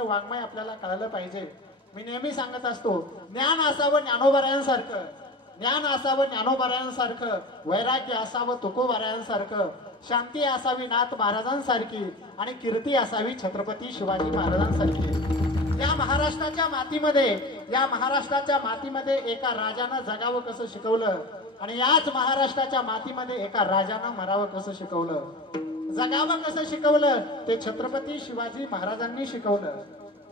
महाराजांचं वाङ्मय आपल्याला कळलं पाहिजे. मी नेहमी सांगत असतो, ज्ञान असावं ज्ञानोबारायांसारखं, ज्ञान असावं ज्ञानोबारायांसारखं, वैराग्य असावं तुकोबारायांसारखं, शांती असावी नाथ महाराजांसारखी आणि कीर्ती असावी छत्रपती शिवाजी महाराजांसारखी. या महाराष्ट्राच्या मातीमध्ये एका राजानं जगावं कसं शिकवलं आणि याच महाराष्ट्राच्या मातीमध्ये एका राजानं मरावं कसं शिकवलं, जगावं कसं शिकवलं ते छत्रपती शिवाजी महाराजांनी शिकवलं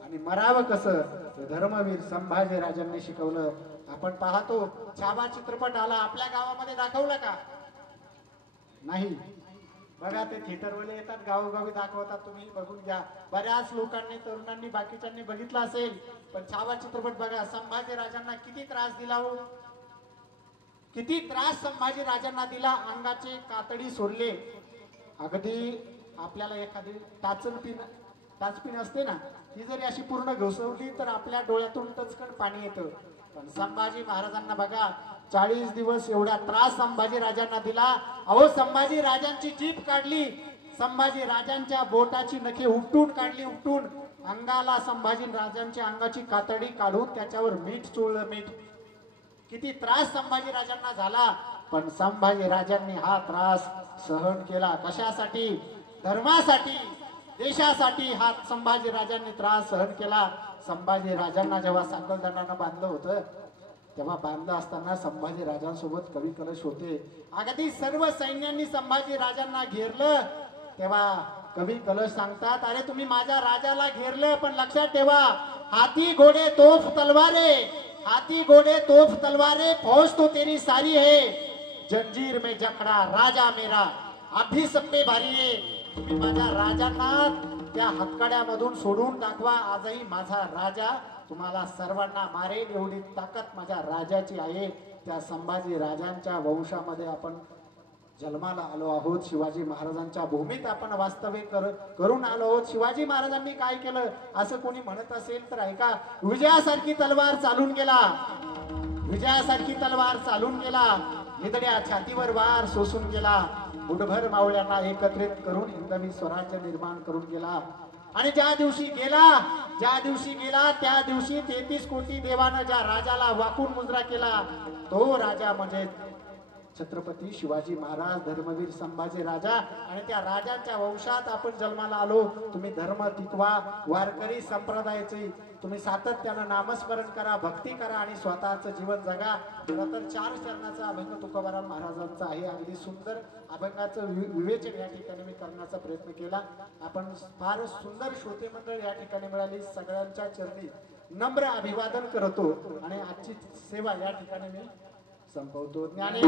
आणि मरावं कसं ते धर्मवीर संभाजी राजांनी शिकवलं. आपण पाहतो छावा चित्रपट आला, आपल्या गावामध्ये दाखवला का? नाही. बघा ते थिएटरवाले येतात, गावोगावी दाखवतात, तुम्ही बघून घ्या. बऱ्याच लोकांनी तरुणांनी बाकीच्यांनी बघितलं असेल, पण छावा चित्रपट बघा. संभाजी राजांना किती त्रास दिला हो, किती त्रास संभाजी राजांना दिला. अंगाची कातडी सोडले. अगदी आपल्याला एखादी टाचपिन असते ना, ती जरी अशी पूर्ण घसवली तर आपल्या डोळ्यातून टचकन पाणी येतं. पण संभाजी महाराजांना बघा 40 दिवस एवढा त्रास संभाजी राजांना दिला. अहो संभाजी राजांची जीभ काढली, संभाजी राजांच्या बोटाची नखे उपटून काढली, उपटून अंगाला संभाजी राजांच्या अंगाची कातडी काढून त्याच्यावर मीठ चोळलं. मीठ किती त्रास संभाजी राजांना झाला, पण संभाजी राजांनी हा त्रास सहन केला. कशासाठी? धर्मासाठी, देशासाठी हा संभाजी राजांनी त्रास सहन केला. संभाजी राजांना जेव्हा साखळदंडानं बांधलं होतं, तेव्हा बांधलं असताना संभाजी राजांसोबत कवी कलश होते. अगदी सर्व सैन्यांनी संभाजी राजांना घेरलं, तेव्हा कवी कलश सांगतात, अरे तुम्ही माझ्या राजाला घेरलं, पण लक्षात ठेवा, हाथी घोडे तोफ तलवारे, हाथी घोडे तोफ तलवारे, फौज तो तेरी सारी है, जंजीर में जखड़ा राजा मेरा अभी सब पे भारी है. तुम्ही माझ्या राजांना त्या हातकड्यामधून सोडून दाखवा. आजही माझा राजा तुम्हाला सर्वांना मारेल एवढी ताकद माझ्या राजाची आहे. त्या संभाजी राजांच्या वंशामध्ये आपण जन्माला आलो आहोत. शिवाजी महाराजांच्या भूमीत आपण वास्तव्य करून आलो आहोत. शिवाजी महाराजांनी काय केलं असं कोणी म्हणत असेल तर ऐका. विजयासारखी तलवार चालून गेला, विजयासारखी तलवार चालून गेला, निधड्या छातीवर वार सोसून गेला, बुडभर मावळ्यांना एकत्रित करून हिंदवी स्वराज्य निर्माण करून गेला. आणि ज्या दिवशी गेला त्या दिवशी 33 कोटी देवानं ज्या राजाला वाकून मुजरा केला, तो राजा म्हणजे छत्रपती शिवाजी महाराज, धर्मवीर संभाजी राजा. आणि त्या राजांच्या वंशात आपण जन्माला आलो. तुम्ही धर्म टिकवा, वारकरी संप्रदायाचे तुम्ही सातत्यानं नामस्मरण करा, भक्ती करा आणि स्वतःचं जीवन जगा. तर 4 चरणाचा अभंग तुकोबाराम महाराजांचा आहे. अगदी सुंदर अभंगाचं विवेचन या ठिकाणी मी करण्याचा प्रयत्न केला. आपण फार सुंदर श्रोते मंडळ या ठिकाणी मिळाली. सगळ्यांच्या चरणी नम्र अभिवादन करतो आणि आजची सेवा या ठिकाणी मी संपवतो. ज्ञानेश्वर